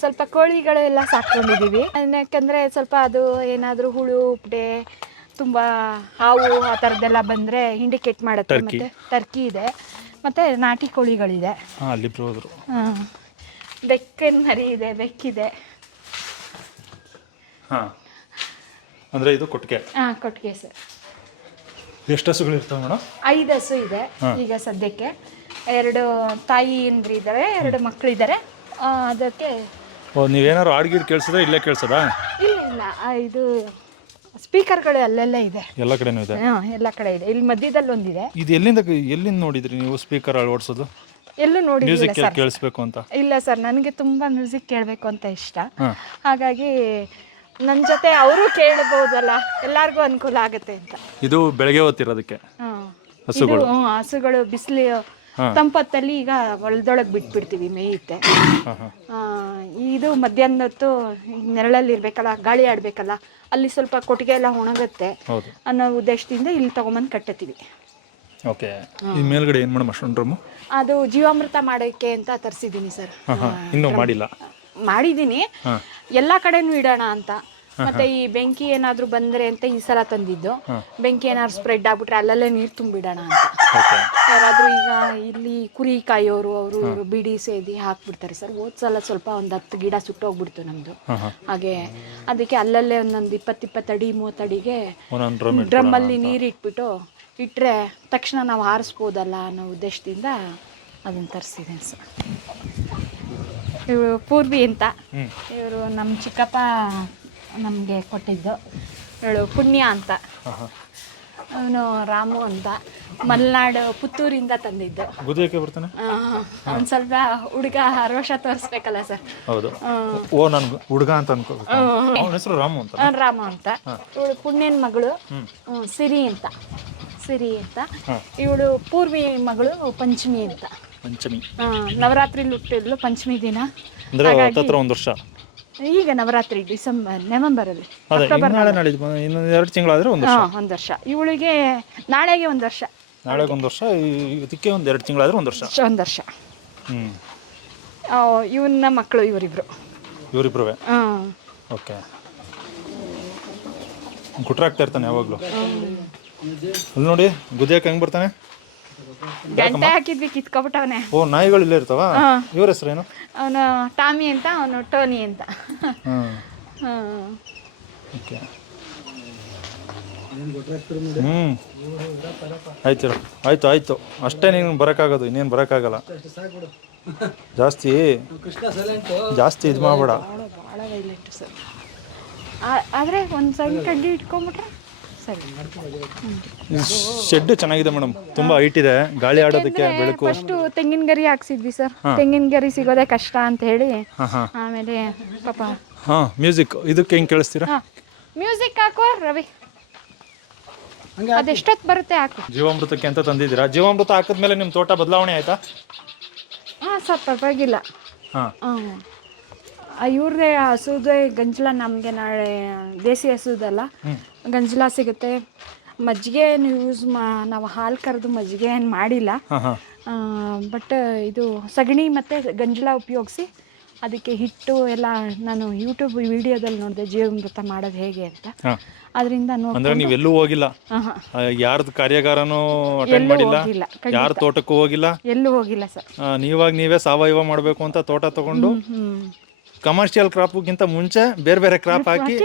ಸ್ವಲ್ಪ ಕೋಳಿಗಳೆಲ್ಲ ಸಾಕೊಂಡಿದ್ದೀವಿ. ಯಾಕಂದರೆ ಸ್ವಲ್ಪ ಅದು ಏನಾದರೂ ಹುಳು ಉಪ್ಡೆ ತುಂಬ ಹಾವು ಆ ಥರದ್ದೆಲ್ಲ ಬಂದರೆ ಇಂಡಿಕೇಟ್ ಮಾಡುತ್ತೆ. ಮತ್ತು ಟರ್ಕಿ ಇದೆ, ಮತ್ತು ನಾಟಿ ಕೋಳಿಗಳಿದೆ. ಅಲ್ಲಿ ಹೋದ್ರು. ಬೆಕ್ಕಿನ ಮರಿ ಇದೆ, ಬೆಕ್ಕಿದೆ. ಹಾಂ, ಅಂದರೆ ಇದು ಕೊಟ್ಟಿಗೆ? ಹಾಂ, ಕೊಟ್ಟಿಗೆ ಸರ್. ಎಷ್ಟು ಹಸುಗಳು ಇರ್ತವೆ ಮೇಡಮ್? 5 ಹಸು ಇದೆ ಈಗ ಸದ್ಯಕ್ಕೆ. 2 ತಾಯಿ ಇದ್ದಾರೆ, 2 ಮಕ್ಕಳಿದ್ದಾರೆ. ಅದಕ್ಕೆ ನೀವೇನಾದ್ರು ಹಾಡ್ಗೀಡ್ ಕೇಳಿಸಿದ್ರೆ ಇಲ್ಲೇ ಕೇಳಿಸೋದಾ? ಇಲ್ಲ, ಇದು ಸ್ಪೀಕರ್ಗಳು ಅಲ್ಲೆಲ್ಲ ಇದೆ, ಎಲ್ಲ ಕಡೆನೂ ಇದೆ. ಎಲ್ಲ ಕಡೆ ಇದೆ. ಇಲ್ಲಿ ಮಧ್ಯದಲ್ಲಿ ಒಂದಿದೆ. ಇದು ಎಲ್ಲಿಂದ ನೋಡಿದ್ರಿ ನೀವು ಸ್ಪೀಕರ್ ಅಳವಡಿಸೋದು? ಎಲ್ಲೂ ನೋಡಿಲ್ಲ ಸರ್. ಕೇಳಿಸ್ಬೇಕು ಅಂತ? ಇಲ್ಲ ಸರ್, ನನಗೆ ತುಂಬ ಮ್ಯೂಸಿಕ್ ಕೇಳಬೇಕು ಅಂತ ಇಷ್ಟ. ಹಾಗಾಗಿ ನನ್ನ ಜೊತೆ ಅವರು ಕೇಳಬಹುದಲ್ಲ, ಎಲ್ಲರಿಗೂ ಅನುಕೂಲ ಆಗುತ್ತೆ ಅಂತ. ಇದು ಬೆಳಗ್ಗೆ ಹೊತ್ತಿರೋದಕ್ಕೆ ಹಸುಗಳು ಬಿಸಿಲು ತಂಪತ್ತಲ್ಲಿ ಈಗ ಹೊಲದೊಳಗೆ ಬಿಟ್ಬಿಡ್ತೀವಿ, ಮೇಯುತ್ತೆ. ಇದು ಮಧ್ಯಾಹ್ನ ಹೊತ್ತು ನೆರಳಲ್ಲಿ ಇರಬೇಕಲ್ಲ, ಗಾಳಿ ಆಡಬೇಕಲ್ಲ, ಅಲ್ಲಿ ಸ್ವಲ್ಪ ಕೊಟ್ಟಿಗೆ ಎಲ್ಲ ಒಣಗುತ್ತೆ ಅನ್ನೋ ಉದ್ದೇಶದಿಂದ ಇಲ್ಲಿ ತೊಗೊಂಬಂದು ಕಟ್ಟುತ್ತೀವಿ. ಓಕೆ. ಈ ಮೇಲ್ಗಡೆ ಏನು ಮೇಡಮ್ ಅಷ್ಟೊಂದು ರೂಮು? ಅದು ಜೀವಾಮೃತ ಮಾಡೋಕ್ಕೆ ಅಂತ ತರಿಸಿದ್ದೀನಿ ಸರ್. ಇನ್ನೂ ಮಾಡಿದ್ದೀನಿ, ಎಲ್ಲ ಕಡೆನೂ ಇಡೋಣ ಅಂತ. ಮತ್ತೆ ಈ ಬೆಂಕಿ ಏನಾದರೂ ಬಂದರೆ ಅಂತ ಈ ಸಲ ತಂದಿದ್ದು. ಬೆಂಕಿ ಏನಾದ್ರು ಸ್ಪ್ರೆಡ್ ಆಗ್ಬಿಟ್ರೆ ಅಲ್ಲಲ್ಲೇ ನೀರು ತುಂಬಿಡೋಣ ಅಂತ. ಯಾರಾದರೂ ಈಗ ಇಲ್ಲಿ ಕುರಿ ಕಾಯೋರು ಅವರು ಬಿಡಿ ಸೇದಿ ಹಾಕ್ಬಿಡ್ತಾರೆ ಸರ್. ಹೋದ್ಸಲ ಸ್ವಲ್ಪ ಒಂದು 10 ಗಿಡ ಸುಟ್ಟೋಗ್ಬಿಡ್ತು ನಮ್ಮದು. ಹಾಗೆ ಅದಕ್ಕೆ ಅಲ್ಲಲ್ಲೇ ಒಂದೊಂದು 20 ಅಡಿ 30 ಅಡಿಗೆ ಡ್ರಮ್ಮಲ್ಲಿ ನೀರು ಇಟ್ಟರೆ ತಕ್ಷಣ ನಾವು ಹಾರಿಸ್ಬೋದಲ್ಲ ಅನ್ನೋ ಉದ್ದೇಶದಿಂದ ಅದನ್ನು ತರಿಸಿದ್ದೀನಿ ಸರ್. ಇವರು ಪೂರ್ವಿ ಅಂತ, ಇವರು ನಮ್ಮ ಚಿಕ್ಕಪ್ಪ ನಮಗೆ ಕೊಟ್ಟಿದ್ದು. ಇವಳು ಪುಣ್ಯ ಅಂತ, ಅವನು ರಾಮು ಅಂತ, ಮಲೆನಾಡು ಪುತ್ತೂರಿಂದ ತಂದಿದ್ದು. ಒಂದು ಸ್ವಲ್ಪ ಹುಡುಗ ರೋಷ ತೋರಿಸ್ಬೇಕಲ್ಲ ಸರ್. ಹೌದು, ನಾನು ಹುಡುಗ ಅಂತ ರಾಮು ಅಂತ. ಇವಳು ಪುಣ್ಯನ ಮಗಳು ಸಿರಿ ಅಂತ. ಇವಳು ಪೂರ್ವಿ ಮಗಳು ಪಂಚಮಿ ಅಂತ. ನವರಾತ್ರಿ ಹುಟ್ಟಿದ್ಲು ಪಂಚಮಿ ದಿನ. ಒಂದು ವರ್ಷ. ಈಗ ನವರಾತ್ರಿ ನವೆಂಬರಲ್ಲಿ, ಇನ್ನೊಂದು 2 ತಿಂಗಳಾದ್ರೆ ಒಂದು ವರ್ಷ. ಇವಳಿಗೆ ನಾಳೆಗೆ 1 ವರ್ಷ. ಇದಕ್ಕೆ ಒಂದು 2 ತಿಂಗಳಾದ್ರೆ ಒಂದು ವರ್ಷ. ಇವನ್ನ ಮಕ್ಕಳು ಇವರಿಬ್ರು. ಓಕೆ. ಗುಟ್ರಾಗ್ತಾ ಇರ್ತಾನೆ ಯಾವಾಗಲೂ. ಅಲ್ಲಿ ನೋಡಿ ಗುದಿಯಕ್ಕೆ ಹೆಂಗ್ ಬರ್ತಾನೆ. ಗಂಟೆ ಹಾಕಿದ್ವಿ, ಕಿತ್ಕೊಬಿಟ್ಟವನೆ. ನಾಯಿಗಳು ಇಲ್ಲೇ ಇರ್ತಾವ. ಇವ್ರ ಹೆಸರೇನು? ಅವನು ಟಾಮಿ ಅಂತ, ಅವನು ಟೋನಿ ಅಂತ. ಆಯ್ತು ಅಷ್ಟೇ. ನೀನು ಬರೋಕ್ಕಾಗೋದು, ಇನ್ನೇನು ಬರೋಕ್ಕಾಗಲ್ಲ. ಜಾಸ್ತಿ ಇದು ಮಾಡಬೇಡ. ಭಾಳ ವೈಲೆಂಟ್ ಸರ್. ಆದರೆ ಒಂದು ಸಣ್ಣ ಕಡ್ಡಿ ಇಟ್ಕೊಂಡ್ಬಿಟ್ರೆ ಸರಿ. ಶೆಡ್ ಚೆನ್ನಾಗಿದೆ ಮೇಡಮ್, ತುಂಬಾ ಹೈಟ್ ಇದೆ, ಗಾಳಿ ಆಡೋದಕ್ಕೆ, ಬೆಳಕು. ಫಸ್ಟ್ ತೆಂಗಿನ ಗರಿ ಹಾಕ್ಸಿದ್ವಿ ಸರ್. ತೆಂಗಿನ ಗರಿ ಸಿಗೋದೇ ಕಷ್ಟ ಅಂತ ಹೇಳಿ ಆಮೇಲೆ ಪಾಪ ಮ್ಯೂಸಿಕ್ ಇದಕ್ಕೆ ಹೆಂಗೆ ಕೇಳಿಸ್ತೀರಾ? ಮ್ಯೂಸಿಕ್ ಹಾಕುವ ರವಿ, ಅದೆಷ್ಟೊತ್ತು ಬರುತ್ತೆ ಹಾಕು. ಜೀವಾಮೃತಕ್ಕೆ ಅಂತ ತಂದಿದ್ದೀರಾ? ಜೀವಾಮೃತ ಹಾಕಿದ್ಮೇಲೆ ನಿಮ್ಮ ತೋಟ ಬದಲಾವಣೆ ಆಯ್ತಾ? ಸರ್ ಪರವಾಗಿಲ್ಲ. ಇವ್ರದೇ ಹಸುದೇ ಗಂಜಲ, ನಮಗೆ ನಾಳೆ ದೇಸಿ ಹಸುದಲ್ಲ, ಗಂಜಲ ಸಿಗುತ್ತೆ. ಮಜ್ಜಿಗೆ ನಾವು ಹಾಲು ಕರೆದು ಮಜ್ಜಿಗೆ ಏನು ಮಾಡಿಲ್ಲ. ಬಟ್ ಇದು ಸಗಣಿ ಮತ್ತು ಗಂಜಲ ಉಪಯೋಗಿಸಿ ಅದಕ್ಕೆ ಹಿಟ್ಟು ಎಲ್ಲ ನಾನು ಯೂಟ್ಯೂಬ್ ವಿಡಿಯೋದಲ್ಲಿ ನೋಡಿದೆ, ಜೀವಾಮೃತ ಮಾಡೋದು ಹೇಗೆ ಅಂತ. ಅದರಿಂದ ನೀವೆಲ್ಲೂ ಹೋಗಿಲ್ಲ, ಯಾರ್ದು ಕಾರ್ಯಾಗಾರನೂ ಅಟೆಂಡ್ ಮಾಡಿಲ್ಲ, ಯಾರ ತೋಟಕ್ಕೂ ಹೋಗಿಲ್ಲ? ಎಲ್ಲೂ ಹೋಗಿಲ್ಲ ಸರ್. ನೀವೇ ಸಾವಯವ ಮಾಡಬೇಕು ಅಂತ ತೋಟ ತಗೊಂಡು ಕಮರ್ಷಿಯಲ್ ಕ್ರಾಪ್ಗಿಂತ ಮುಂಚೆ ಬೇರೆ ಬೇರೆ ಕ್ರಾಪ್ ಹಾಕಿ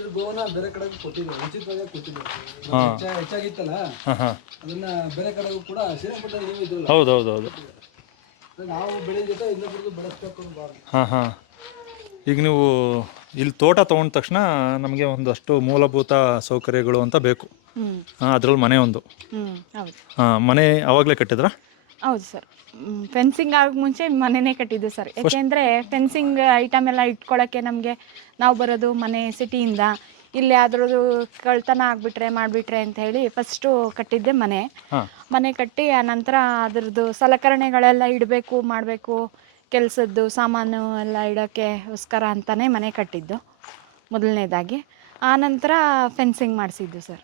ಹೌದೌದೌದು. ಈಗ ನೀವು ಇಲ್ಲಿ ತೋಟ ತೊಗೊಂಡ ತಕ್ಷಣ ನಮಗೆ ಒಂದಷ್ಟು ಮೂಲಭೂತ ಸೌಕರ್ಯಗಳು ಅಂತ ಬೇಕು. ಅದ್ರಲ್ಲಿ ಮನೆ ಒಂದು. ಮನೆ ಅವಾಗಲೇ ಕಟ್ಟಿದ್ರಾ? ಹೌದು ಸರ್, ಫೆನ್ಸಿಂಗ್ ಆಗ ಮುಂಚೆ ಮನೆಯೇ ಕಟ್ಟಿದ್ದು ಸರ್. ಯಾಕೆಂದರೆ ಫೆನ್ಸಿಂಗ್ ಐಟಮ್ ಎಲ್ಲ ಇಟ್ಕೊಳ್ಳೋಕ್ಕೆ ನಮಗೆ, ನಾವು ಬರೋದು ಮನೆ ಸಿಟಿಯಿಂದ, ಇಲ್ಲಿ ಯಾವ್ದಾದ್ರು ಕಳ್ತನ ಮಾಡಿಬಿಟ್ರೆ ಅಂತ ಹೇಳಿ ಫಸ್ಟು ಕಟ್ಟಿದ್ದೆ ಮನೆ ಕಟ್ಟಿ ಆನಂತರ ಅದರದ್ದು ಸಲಕರಣೆಗಳೆಲ್ಲ ಇಡಬೇಕು, ಮಾಡಬೇಕು, ಕೆಲಸದ್ದು ಸಾಮಾನು ಎಲ್ಲ ಇಡೋಕ್ಕೋಸ್ಕರ ಅಂತಲೇ ಮನೆ ಕಟ್ಟಿದ್ದು ಮೊದಲನೇದಾಗಿ. ಆನಂತರ ಫೆನ್ಸಿಂಗ್ ಮಾಡಿಸಿದ್ದು ಸರ್.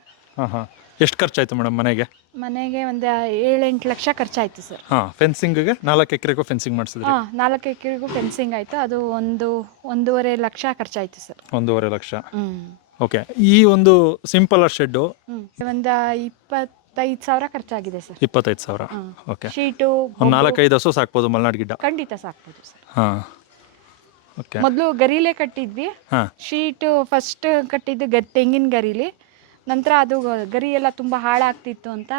ಎಷ್ಟು ಖರ್ಚಾಯ್ತು ಮೇಡಮ್ ಮನೆಗೆ? ಮನೆಗೆ ಒಂದು 7-8 ಲಕ್ಷ ಖರ್ಚಾಯಿತು ಸರ್. ಹಾಂ, ಫೆನ್ಸಿಂಗ್ಗೆ 4 ಎಕರೆಗೂ ಫೆನ್ಸಿಂಗ್ ಮಾಡಿಸಿದ್ರಿ? ಹಾಂ, 4 ಎಕರೆಗೂ ಫೆನ್ಸಿಂಗ್ ಆಯಿತು. ಅದು 1.5 ಲಕ್ಷ ಖರ್ಚಾಯಿತು ಸರ್. 1.5 ಲಕ್ಷ. ಹ್ಞೂ. ಓಕೆ. ಈ ಒಂದು ಸಿಂಪಲ್ ಶೆಡ್ಡು ಒಂದು 25,000 ಖರ್ಚಾಗಿದೆ ಸರ್. 25,000. ಓಕೆ. ಶೀಟು ಒಂದು 4-5 ಹಸು ಸಾಕ್ಬೋದು ಮಲೆನಾಡು ಗಿಡ್ಡ? ಖಂಡಿತ ಸಾಕ್ಬೋದು ಸರ್. ಹಾಂ, ಓಕೆ. ಮೊದಲು ಗರಿಲೇ ಕಟ್ಟಿದ್ವಿ. ಹಾಂ, ಶೀಟು ಫಸ್ಟ್ ಕಟ್ಟಿದ್ದು ತೆಂಗಿನ ಗರಿಲಿ. ನಂತರ ಅದು ಗರಿ ಎಲ್ಲ ತುಂಬ ಹಾಳಾಗ್ತಿತ್ತು ಅಂತ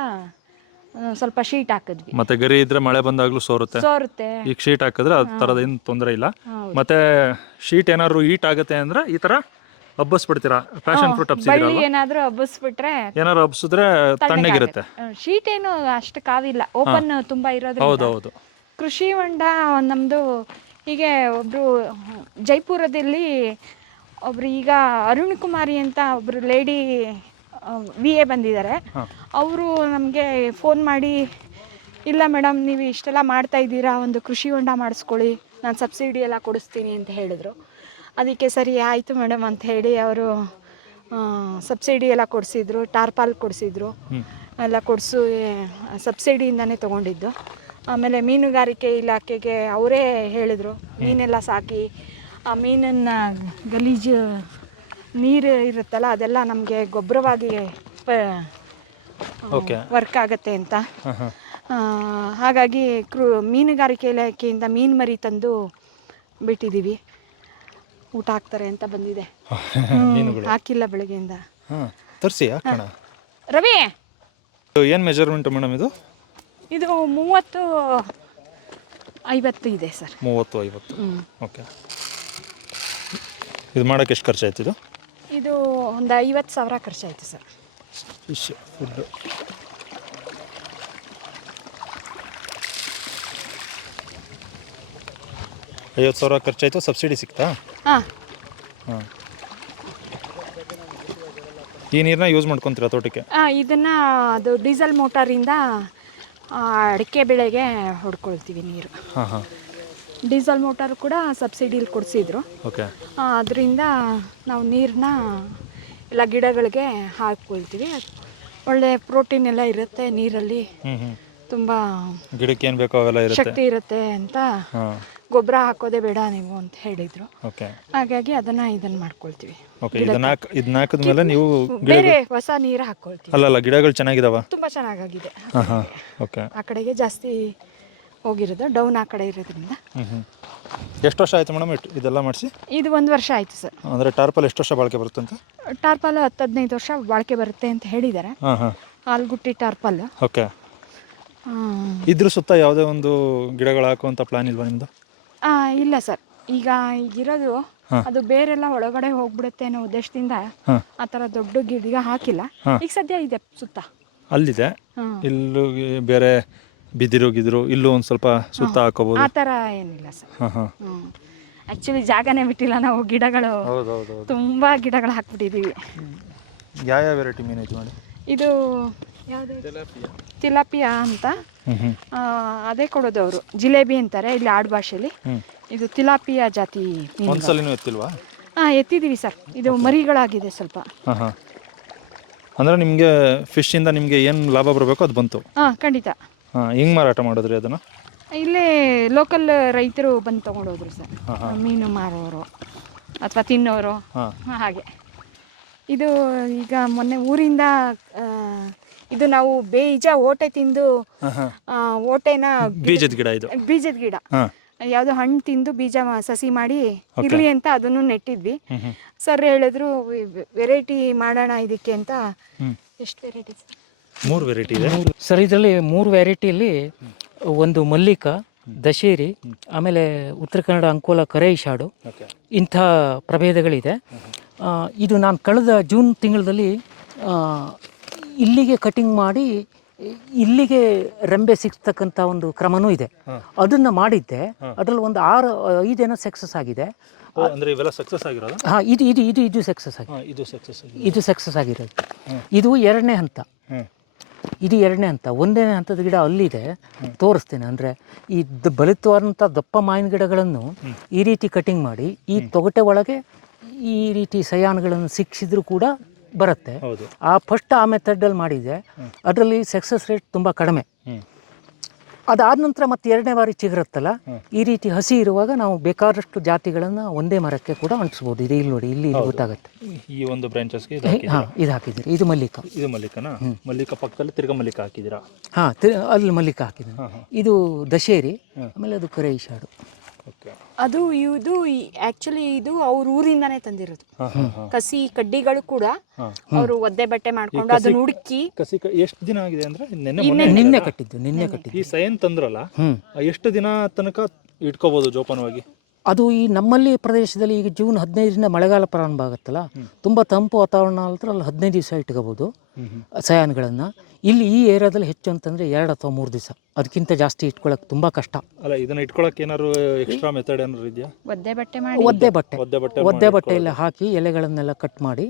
ಸ್ವಲ್ಪ ಶೀಟ್ ಹಾಕಿದ್ವಿ. ಮತ್ತೆ ಗರಿ ಇದ್ರೆ ಮಳೆ ಬಂದಾಗಲೂ ಸೋರುತ್ತೆ. ಈಗ ಶೀಟ್ ಹಾಕಿದ್ರೆ ಆ ಥರದ ಏನು ತೊಂದರೆ ಇಲ್ಲ. ಮತ್ತೆ ಶೀಟ್ ಏನಾದ್ರು ಹೀಟ್ ಆಗುತ್ತೆ ಅಂದ್ರೆ ಈ ಥರ ಹಬ್ಬಸ್ಬಿಡ್ತೀರಾ? ಪ್ಯಾಷನ್ ಫ್ರೂಟ್ ಹಬ್ಸಿದ್ರೆ ಏನಾದರೂ ಹಬ್ಬಿಸ್ಬಿಟ್ರೆ, ಏನಾದ್ರು ಹಬ್ಸಿದ್ರೆ ತಣ್ಣಗಿರುತ್ತೆ. ಶೀಟ್ ಏನು ಅಷ್ಟು ಕಾವಿಲ್ಲ, ಓಪನ್ ತುಂಬ ಇರೋದು. ಹೌದೌದು. ಕೃಷಿ ಹೊಂಡ ನಮ್ಮದು ಹೀಗೆ ಒಬ್ಬರು ಜೈಪುರದಲ್ಲಿ ಒಬ್ರು ಈಗ ಅರುಣ್ ಕುಮಾರಿ ಅಂತ ಒಬ್ಬರು ಲೇಡಿ VA ಬಂದಿದ್ದಾರೆ. ಅವರು ನಮಗೆ ಫೋನ್ ಮಾಡಿ, ಇಲ್ಲ ಮೇಡಮ್ ನೀವು ಇಷ್ಟೆಲ್ಲ ಮಾಡ್ತಾ ಇದ್ದೀರಾ, ಒಂದು ಕೃಷಿ ಹೊಂಡ ಮಾಡಿಸ್ಕೊಳ್ಳಿ, ನಾನು ಸಬ್ಸಿಡಿ ಎಲ್ಲ ಕೊಡಿಸ್ತೀನಿ ಅಂತ ಹೇಳಿದ್ರು. ಅದಕ್ಕೆ ಸರಿ ಆಯಿತು ಮೇಡಮ್ ಅಂತ ಹೇಳಿ ಅವರು ಸಬ್ಸಿಡಿ ಎಲ್ಲ ಕೊಡಿಸಿದ್ರು, ಟಾರ್ಪಾಲ್ ಕೊಡಿಸಿದ್ರು, ಎಲ್ಲ ಕೊಡಿಸು ಸಬ್ಸಿಡಿಯಿಂದನೇ ತೊಗೊಂಡಿದ್ದು. ಆಮೇಲೆ ಮೀನುಗಾರಿಕೆ ಇಲಾಖೆಗೆ ಅವರೇ ಹೇಳಿದರು, ಮೀನೆಲ್ಲ ಸಾಕಿ ಆ ಮೀನನ್ನು ಗಲೀಜು ನೀರು ಇರುತ್ತಲ್ಲ ಅದೆಲ್ಲ ನಮಗೆ ಗೊಬ್ಬರವಾಗಿ ವರ್ಕ್ ಆಗುತ್ತೆ ಅಂತ. ಹಾಗಾಗಿ ಮೀನುಗಾರಿಕೆ ಇಲಾಖೆಯಿಂದ ಮೀನು ಮರಿ ತಂದು ಬಿಟ್ಟಿದ್ದೀವಿ, ಊಟ ಹಾಕ್ತಾರೆ ಅಂತ ಬಂದಿದೆ. ಹಾಕಿಲ್ಲ ಬೆಳಗ್ಗೆಯಿಂದ. ತರಿಸಿ ಹಾಕೋಣ. ರವಿ, ಏನು ಮೆಜರ್ಮೆಂಟ್ ಮೇಡಮ್ ಇದು? ಇದು 30-50 ಇದೆ ಸರ್. 30-50. ಓಕೆ. ಇದು ಮಾಡೋಕ್ಕೆ ಎಷ್ಟು ಖರ್ಚಾಯ್ತು? ಇದು ಒಂದು 50,000 ಖರ್ಚಾಯಿತು ಸರ್. ಫಿಶ್ ಫುಡ್ಡು 50,000 ಖರ್ಚಾಯಿತು. ಸಬ್ಸಿಡಿ ಸಿಗ್ತಾ? ಹಾಂ. ಹಾಂ. ಈ ನೀರನ್ನ ಯೂಸ್ ಮಾಡ್ಕೊತೀರಾ ತೋಟಕ್ಕೆ? ಇದನ್ನು ಅದು ಡೀಸೆಲ್ ಮೋಟಾರಿಂದ ಅಡಿಕೆ ಬೆಳೆಗೆ ಹೊಡ್ಕೊಳ್ತೀವಿ ನೀರು. ಹಾಂ ಹಾಂ. ಡೀಸೆಲ್ ಮೋಟಾರ್ ಕೂಡ ಸಬ್ಸಿಡಿಲಿ ಕೊಡಿಸಿದ್ರು. ಓಕೆ. ಅದರಿಂದ ನಾವು ನೀರನ್ನ ಎಲ್ಲ ಗಿಡಗಳಿಗೆ ಹಾಕ್ಕೊಳ್ತೀವಿ. ಒಳ್ಳೆ ಪ್ರೋಟೀನ್ ಎಲ್ಲ ಇರುತ್ತೆ ನೀರಲ್ಲಿ, ತುಂಬ ಗಿಡಕ್ಕೆ ಏನು ಬೇಕೋ ಅವೆಲ್ಲ ಇರುತ್ತೆ, ಶಕ್ತಿ ಇರುತ್ತೆ ಅಂತ ಗೊಬ್ಬರ ಹಾಕೋದೇ ಬೇಡ ನೀವು ಅಂತ ಹೇಳಿದರು. ಓಕೆ. ಹಾಗಾಗಿ ಇದನ್ನು ಮಾಡ್ಕೊಳ್ತೀವಿ. ಓಕೆ. ಇದನ್ನ ಹಾಕಿದ್ಮೇಲೆ ನೀವು ಬೇರೆ ಹೊಸ ನೀರು ಹಾಕ್ಕೊಳ್ತೀವಿ. ಅಲ್ಲ ಗಿಡಗಳು ಚೆನ್ನಾಗಿದಾವ? ತುಂಬ ಚೆನ್ನಾಗಾಗಿದೆ. ಹಾಂ ಹಾಂ. ಓಕೆ. ಆ ಕಡೆಗೆ ಜಾಸ್ತಿ ಹೋಗಿರೋದು, ಡೌನ್ ಆ ಕಡೆ ಇರೋದ್ರಿಂದ. ಎಷ್ಟು ವರ್ಷ ಆಯಿತು ಮೇಡಮ್ ಇದೆಲ್ಲ ಮಾಡಿಸಿ? ಇದು 1 ವರ್ಷ ಆಯಿತು ಸರ್. ಅಂದರೆ ಟಾರ್ಪಲ್ ಎಷ್ಟು ವರ್ಷ ಬಾಳಿಕೆ ಬರುತ್ತೆ ಅಂತ? ಟಾರ್ಪಲ್ 10-15 ವರ್ಷ ಬಾಳಿಕೆ ಬರುತ್ತೆ ಅಂತ ಹೇಳಿದ್ದಾರೆ. ಹಾಂ ಹಾಂ. ಆಲ್ಗುಟ್ಟಿ ಟಾರ್ಪಲ್. ಓಕೆ. ಇದ್ರ ಸುತ್ತ ಯಾವುದೇ ಒಂದು ಗಿಡಗಳು ಹಾಕುವಂಥ ಪ್ಲಾನ್ ಇಲ್ವಾ ನಿಮ್ಮದು? ಇಲ್ಲ ಸರ್, ಈಗ ಈಗಿರೋದು ಅದು ಬೇರೆಲ್ಲ ಒಳಗಡೆ ಹೋಗ್ಬಿಡುತ್ತೆ ಅನ್ನೋ ಉದ್ದೇಶದಿಂದ ಆ ಥರ ದೊಡ್ಡ ಗಿಡ ಹಾಕಿಲ್ಲ. ಈಗ ಸದ್ಯ ಇದೆ ಸುತ್ತ. ಅಲ್ಲಿದೆ, ಇಲ್ಲೂ ಬೇರೆ ಬಿದಿರು ಇಲ್ಲೂ ಒಂದು ಸ್ವಲ್ಪ ಸುತ್ತ ಹಾಕೋಬಹುದು. ಆ ಥರ ಏನಿಲ್ಲ ಸರ್. ಆ್ಯಕ್ಚುಲಿ ಜಾಗನೇ ಬಿಟ್ಟಿಲ್ಲ ನಾವು, ಗಿಡಗಳು ತುಂಬ ಗಿಡಗಳು ಹಾಕ್ಬಿಟ್ಟಿದ್ದೀವಿ. ಯಾವ ವೆರೈಟಿ ಮೀನು ಇದು ಮಾಡಿ? ಇದು ಯಾವುದು? ತಿಲಾಪಿಯಾ ಅಂತ ಅದೇ ಕೊಡೋದು ಅವರು, ಜಿಲೇಬಿ ಅಂತಾರೆ ಇಲ್ಲಿ ಆಡು ಭಾಷೆಯಲ್ಲಿ. ಇದು ತಿಲಾಪಿಯಾ ಜಾತಿ ಮೀನು. ಒಂದ್ಸಲಿನೂ ಎತ್ತಿಲ್ವಾ? ಎತ್ತಿದ್ದೀವಿ ಸರ್, ಇದು ಮರಿಗಳಾಗಿದೆ ಸ್ವಲ್ಪ. ಅಂದರೆ ನಿಮಗೆ ಫಿಶಿಂದ ನಿಮಗೆ ಏನು ಲಾಭ ಬರಬೇಕು ಅದು ಬಂತು? ಖಂಡಿತ. ಹಿಂಗೆ ಮಾರಾಟ ಮಾಡಿದ್ರಿ ಅದನ್ನು? ಇಲ್ಲೇ ಲೋಕಲ್ ರೈತರು ಬಂದು ತೊಗೊಂಡೋದ್ರು ಸರ್, ಮೀನು ಮಾರೋರು ಅಥವಾ ತಿನ್ನೋರು ಹಾಗೆ. ಇದು ಈಗ ಮೊನ್ನೆ ಊರಿಂದ ಇದು ನಾವು ಬೀಜ ಓಟೆ ತಿಂದು ಓಟೆನ ಬೀಜದ ಗಿಡ, ಇದು ಬೀಜದ ಗಿಡ ಯಾವುದೋ ಹಣ್ಣು ತಿಂದು ಬೀಜ ಸಸಿ ಮಾಡಿ ಇರಲಿ ಅಂತ ಅದನ್ನು ನೆಟ್ಟಿದ್ವಿ. ಸರ್ ಹೇಳಿದ್ರು ವೆರೈಟಿ ಮಾಡೋಣ ಇದಕ್ಕೆ ಅಂತ. ಎಷ್ಟು ವೆರೈಟಿ ಸರ್? 3 ವೆರೈಟಿ ಇದೆ ಸರ್. ಇದರಲ್ಲಿ 3 ವೆರೈಟಿಯಲ್ಲಿ ಒಂದು ಮಲ್ಲಿಕ, ದಶೇರಿ, ಆಮೇಲೆ ಉತ್ತರ ಕನ್ನಡ ಅಂಕೋಲ ಕರೈಶಾಡು, ಇಂಥ ಪ್ರಭೇದಗಳಿದೆ. ಇದು ನಾನು ಕಳೆದ ಜೂನ್ ತಿಂಗಳಲ್ಲಿ ಇಲ್ಲಿಗೆ ಕಟಿಂಗ್ ಮಾಡಿ ಇಲ್ಲಿಗೆ ರೆಂಬೆ ಸಿಗ್ತಕ್ಕಂಥ ಒಂದು ಕ್ರಮನೂ ಇದೆ. ಅದನ್ನು ಮಾಡಿದ್ದೆ. ಅದರಲ್ಲಿ ಒಂದು 5 ಏನೋ ಸಕ್ಸಸ್ ಆಗಿದೆ. ಅಂದರೆ ಇವೆಲ್ಲ ಸಕ್ಸಸ್ ಆಗಿರೋದು? ಹಾಂ, ಇದು ಸಕ್ಸಸ್ ಆಗಿದೆ. ಇದು ಸಕ್ಸಸ್ ಆಗಿರೋದು. ಇದು 2ನೇ ಹಂತ. ಇದು 2ನೇ ಹಂತ. 1ನೇ ಹಂತದ ಗಿಡ ಅಲ್ಲಿದೆ, ತೋರಿಸ್ತೇನೆ. ಅಂದರೆ ಈ ಬಲಿತವಾದಂಥ ದಪ್ಪ ಮಾವಿನ ಗಿಡಗಳನ್ನು ಈ ರೀತಿ ಕಟಿಂಗ್ ಮಾಡಿ ಈ ತೊಗಟೆ ಒಳಗೆ ಈ ರೀತಿ ಸಯಾನುಗಳನ್ನು ಸಿಕ್ಕಿಸಿದ್ರು ಕೂಡ ಬರುತ್ತೆ. ಹೌದು. ಆ ಮೆಥಡಲ್ಲಿ ಮಾಡಿದೆ, ಅದರಲ್ಲಿ ಸಕ್ಸಸ್ ರೇಟ್ ತುಂಬ ಕಡಿಮೆ. ಹ್ಮ್. ಅದಾದ ನಂತರ ಮತ್ತೆ 2ನೇ ಬಾರಿ ಚಿಗುರುತ್ತಲ್ಲ, ಈ ರೀತಿ ಹಸಿ ಇರುವಾಗ ನಾವು ಬೇಕಾದಷ್ಟು ಜಾತಿಗಳನ್ನು ಒಂದೇ ಮರಕ್ಕೆ ಕೂಡ ಅಂಟಿಸ್ಬೋದು. ಇದು ಇಲ್ಲಿ ನೋಡಿ, ಇಲ್ಲಿ ಗೊತ್ತಾಗುತ್ತೆ. ಈ ಒಂದು ಬ್ರಾಂಚಸ್ಗೆ ಹಾಂ, ಇದು ಹಾಕಿದ್ದೀರಿ. ಇದು ಮಲ್ಲಿಕ. ಇದು ಮಲ್ಲಿಕನಾ? ಮಲ್ಲಿಕ ಪಕ್ಕದಲ್ಲಿ ತಿರ್ಗಾ ಮಲ್ಲಿಕ ಹಾಕಿದ್ದೀರಾ? ಹಾಂ, ಅಲ್ಲಿ ಮಲ್ಲಿಕ ಹಾಕಿದ್ದೀನಿ. ಇದು ದಶೇರಿ, ಆಮೇಲೆ ಅದು ಕರೇಶಾಡು. ಓಕೆ. ಅದು ಇದು ಆಕ್ಚುಲಿ ಇದು ಅವ್ರ ಊರಿಂದಾನೇ ತಂದಿರೋದು. ಕಸಿ ಕಡ್ಡಿಗಳು ಕೂಡ ಅವರು ಒದ್ದೆ ಬಟ್ಟೆ ಮಾಡ್ಕೊಂಡು ಅದನ್ನ ಹುಡುಕಿ. ಕಸಿ ಎಷ್ಟು ದಿನ ಆಗಿದೆ ಅಂದ್ರೆ ನಿನ್ನೆ ಕಟ್ಟಿದ್ದು. ಈ ಸೈನ್ ತಂದ್ರಲ್ಲ, ಎಷ್ಟು ದಿನ ತನಕ ಇಟ್ಕೋಬಹುದು ಜೋಪಾನವಾಗಿ? ಅದು ಈ ನಮ್ಮಲ್ಲಿ ಪ್ರದೇಶದಲ್ಲಿ ಈಗ ಜೂನ್ 15ರಿಂದ ಮಳೆಗಾಲ ಪ್ರಾರಂಭ ಆಗುತ್ತಲ್ಲ, ತುಂಬ ತಂಪು ವಾತಾವರಣ ಅಲ್ದ್ರೆ ಅಲ್ಲಿ 15 ದಿವಸ ಇಟ್ಕೋಬೋದು ಸಯಾನ್ಗಳನ್ನು. ಇಲ್ಲಿ ಈ ಏರಿಯಾದಲ್ಲಿ ಹೆಚ್ಚು ಅಂತಂದರೆ 2 ಅಥವಾ 3 ದಿವಸ, ಅದಕ್ಕಿಂತ ಜಾಸ್ತಿ ಇಟ್ಕೊಳ್ಳೋಕೆ ತುಂಬ ಕಷ್ಟ. ಅಲ್ಲ, ಇದನ್ನ ಇಟ್ಕೊಳ್ಳೋಕೆ ಏನಾದ್ರು ಎಕ್ಸ್ಟ್ರಾ ಮೆಥಡ್ ಏನಾದ್ರು ಇದೆಯಾ? ಒದ್ದೆ ಬಟ್ಟೆ ಮಾಡಿ, ಒದ್ದೆ ಬಟ್ಟೆಯಲ್ಲಿ ಹಾಕಿ ಎಲೆಗಳನ್ನೆಲ್ಲ ಕಟ್ ಮಾಡಿ,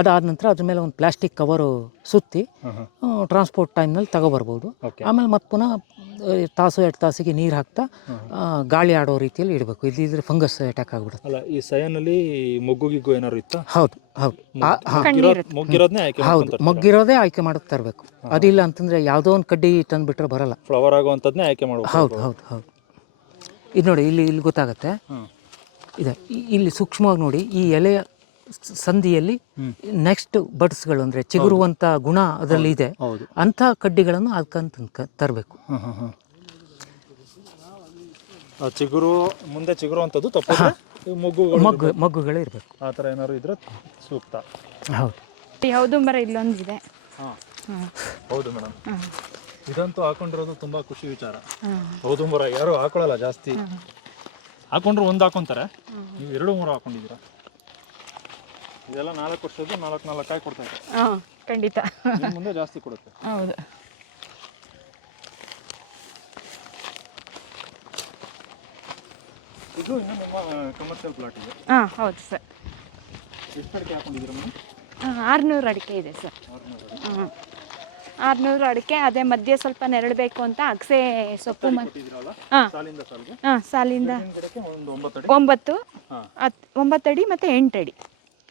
ಅದಾದ ನಂತರ ಅದ್ರ ಮೇಲೆ ಒಂದು ಪ್ಲಾಸ್ಟಿಕ್ ಕವರು ಸುತ್ತಿ ಟ್ರಾನ್ಸ್ಪೋರ್ಟ್ ಟೈಮ್ನಲ್ಲಿ ತಗೊಬರ್ಬೋದು. ಆಮೇಲೆ ಮತ್ತೆ ಪುನಃ ತಾಸು 2 ತಾಸಿಗೆ ನೀರು ಹಾಕ್ತಾ ಗಾಳಿ ಆಡೋ ರೀತಿಯಲ್ಲಿ ಇಡಬೇಕು. ಇದ್ರೆ ಫಂಗಸ್ ಅಟ್ಯಾಕ್ ಆಗಿಬಿಡುತ್ತೆ. ಅಲ್ಲ, ಈ ಸೈನಲ್ಲಿ ಮೊಗ್ಗು ಏನಾದ್ರು ಇತ್ತಾ? ಹೌದು. ಮೊಗ್ಗಿರೋದೇ ಆಯ್ಕೆ ಮಾಡೋಕೆ ತರಬೇಕು. ಅದಿಲ್ಲ ಅಂತಂದ್ರೆ ಯಾವುದೋ ಒಂದು ಕಡ್ಡಿ ತಂದುಬಿಟ್ರೆ ಬರಲ್ಲ. ಫ್ಲವರ್ ಆಗುವಂಥದ್ನೇ ಆಯ್ಕೆ ಮಾಡಬೇಕು. ಹೌದು. ಇದು ನೋಡಿ, ಇಲ್ಲಿ ಗೊತ್ತಾಗುತ್ತೆ. ಇದೆ, ಇಲ್ಲಿ ಸೂಕ್ಷ್ಮವಾಗಿ ನೋಡಿ, ಈ ಎಲೆಯ ಸಂಧಿಯಲ್ಲಿ ನೆಕ್ಸ್ಟ್ ಬಡ್ಸ್ಗಳು ಅಂದರೆ ಚಿಗುರುವಂಥ ಗುಣ ಅದರಲ್ಲಿ ಇದೆ. ಅಂಥ ಕಡ್ಡಿಗಳನ್ನು ಅದಕ್ಕಂತ ತರಬೇಕು. ಚಿಗುರು ಮುಂದೆ ಚಿಗುರುವಂಥದ್ದು ತಪ್ಪು, ಮಗ್ಗುಗಳು ಇರಬೇಕು. ಆ ಥರ ಏನಾದ್ರು ಇದ್ರೆ ಸೂಕ್ತ. ಯಾವುದು ಮರ ಇಲ್ಲೊಂದಿದೆ. ಹೌದು ಮೇಡಮ್, ಇದಂತೂ ಹಾಕೊಂಡಿರೋದು ತುಂಬಾ ಖುಷಿ ವಿಚಾರ. ಹೌದು ಮರ ಯಾರು ಹಾಕೊಳ್ಳಲ್ಲ ಜಾಸ್ತಿ, ಹಾಕೊಂಡ್ರು ಒಂದು ಹಾಕೊಂತಾರೆ, ನೀವು 2-3 ಹಾಕೊಂಡಿದ್ದೀರಾ. ಇದೆಲ್ಲ 4 ವರ್ಷದ್ದು 4 ಕಾಯಿ ಕೊಡ್ತಾ ಇದೆ. ಖಂಡಿತ ಮುಂದೆ ಜಾಸ್ತಿ ಕೊಡುತ್ತೆ. ಹೌದು. ಇದು ಇನ್ನು ನಿಮ್ಮ ಕಮರ್ಷಿಯಲ್ ಪ್ಲಾಟ್ ಇದೆ. ಹೌದು ಸರ್. ಎಷ್ಟು ಅಡಿಕೆ ಹಾಕೊಂಡಿದ್ದೀರಾ ಮೇಡಮ್? 600 ಅಡಿಕೆ ಇದೆ ಸರ್. 600 ಅಡಿಕೆ. ಅದೇ ಮಧ್ಯೆ ಸ್ವಲ್ಪ ನೆರಳಬೇಕು ಅಂತ ಅಗಸೆ ಸೊಪ್ಪು ಸಾಲಿಂದ 9 ಅಡಿ ಮತ್ತು 8 ಅಡಿ.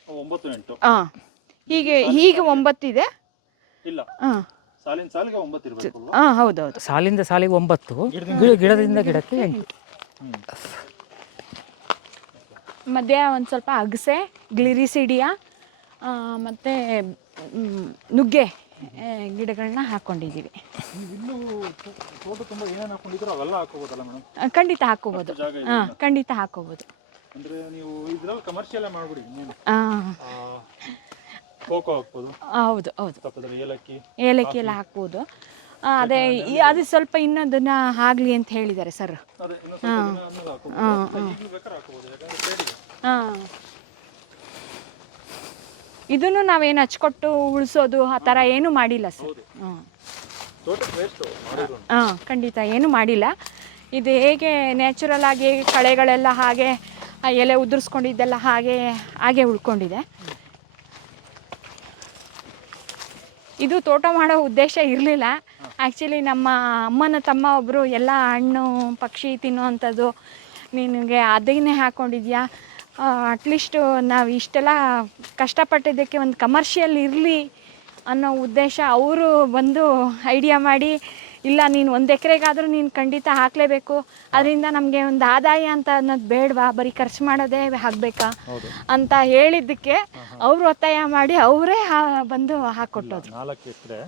9-8 ಹೀಗೆ 9 ಇದೆ. ಇಲ್ಲ, ಸಾಲಿಗೆ 9 ಇರಬೇಕು. ಹೌದೌದು. ಸಾಲಿಂದ ಸಾಲಿಗೆ 9, ಗಿಡದಿಂದ ಗಿಡಕ್ಕೆ 8. ಮಧ್ಯ ಒಂದು ಸ್ವಲ್ಪ ಅಗಸೆ, ಗ್ಲಿರಿಸಿಡಿಯಾ ಮತ್ತು ನುಗ್ಗೆ ಗಿಡಗಳನ್ನ ಹಾಕ್ಕೊಂಡಿದ್ದೀವಿ. ಖಂಡಿತ ಹಾಕೋಬೋದು. ಖಂಡಿತ ಹಾಕೋಬೋದು. ಹೌದು. ಏಲಕ್ಕಿ ಎಲ್ಲ ಹಾಕ್ಬೋದು. ಅದೇ ಅದು ಸ್ವಲ್ಪ ಇನ್ನೊಂದನ್ನ ಆಗಲಿ ಅಂತ ಹೇಳಿದ್ದಾರೆ ಸರ್. ಇದನ್ನು ನಾವೇನು ಹಚ್ಕೊಟ್ಟು ಉಳಿಸೋದು ಆ ಥರ ಏನು ಮಾಡಿಲ್ಲ ಸರ್. ಖಂಡಿತ ಏನು ಮಾಡಿಲ್ಲ. ಇದು ಹೇಗೆ ನ್ಯಾಚುರಲ್ ಆಗಿ ಕಳೆಗಳೆಲ್ಲ ಹಾಗೆ ಎಲೆ ಉದುರಿಸ್ಕೊಂಡಿದ್ದೆಲ್ಲ ಹಾಗೆ ಉಳ್ಕೊಂಡಿದೆ. ಇದು ತೋಟ ಮಾಡೋ ಉದ್ದೇಶ ಇರಲಿಲ್ಲ. ಆ್ಯಕ್ಚುಲಿ ನಮ್ಮ ಅಮ್ಮನ ತಮ್ಮ ಒಬ್ಬರು ಎಲ್ಲ ಹಣ್ಣು ಪಕ್ಷಿ ತಿನ್ನುವಂಥದ್ದು ನಿನಗೆ ಅದನ್ನೇ ಹಾಕ್ಕೊಂಡಿದ್ಯಾ, ಅಟ್ಲೀಸ್ಟು ನಾವು ಇಷ್ಟೆಲ್ಲ ಕಷ್ಟಪಟ್ಟಿದ್ದಕ್ಕೆ ಒಂದು ಕಮರ್ಷಿಯಲ್ ಇರಲಿ ಅನ್ನೋ ಉದ್ದೇಶ ಅವರು ಬಂದು ಐಡಿಯಾ ಮಾಡಿ, ಇಲ್ಲ ನೀನು 1 ಎಕರೆಗಾದರೂ ನೀನು ಖಂಡಿತ ಹಾಕಲೇಬೇಕು, ಅದರಿಂದ ನಮಗೆ ಒಂದು ಆದಾಯ ಅಂತ ಅನ್ನೋದು ಬೇಡವಾ, ಬರೀ ಖರ್ಚು ಮಾಡೋದೇ ಆಗಬೇಕಾ ಅಂತ ಹೇಳಿದ್ದಕ್ಕೆ ಅವರು ಒತ್ತಾಯ ಮಾಡಿ ಅವರೇ ಬಂದು ಹಾಕ್ಕೊಟ್ಟೋದು. 4 ಎಕರೆ